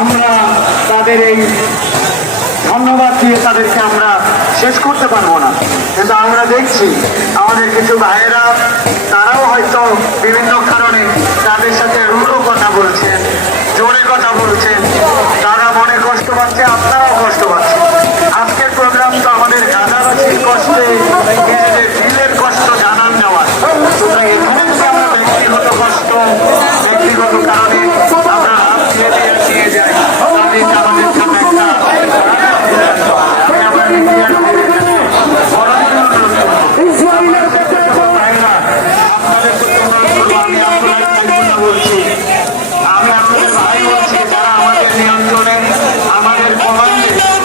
আমরা তাদের এই ধন্যবাদ দিয়ে তাদেরকে আমরা শেষ করতে পারব না। কিন্তু আমরা দেখছি আমাদের কিছু ভাইয়েরা, তারাও হয়তো বিভিন্ন থাকবেন আমাদের কমান্ডে।